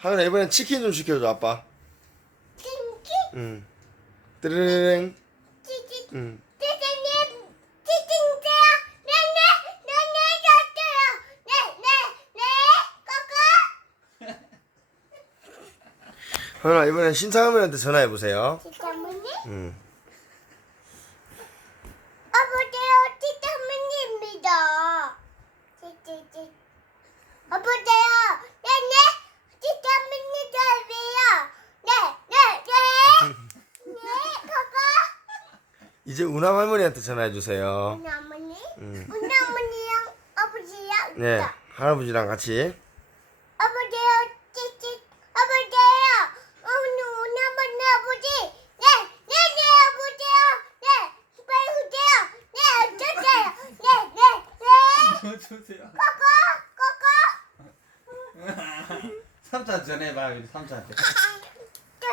하은아 이번엔 치킨 좀 시켜줘 아빠. 찡찡 응. 뜨르릉. 찡찡 응. 찡찡님 찡찡돼요 네 네 네네 졌어요 네 네 네 꼬꼬 하은아 이번엔 신상하면한테 전화해 보세요. 지타문님 응. 아버지요 지타문입니다 찡찡찡 아버지요 네네 지타문님 저예요 네네네 네 꼬꼬 이제 우남 할머니한테 전화해 주세요. 우리 어머니 응. 우리 어머니랑 아버지랑 네. 있다. 할아버지랑 같이. 아버지요, 찌찌, 아버지요. 오늘 오늘 아버지 아버지. 네, 네, 네, 아버지요. 네, 빨리 오세요. 네, 어쩌세요. 네, 네, 네. 주세요. 꼬꼬, 꼬꼬. 삼촌 전해봐 우리 삼촌한테. 짠,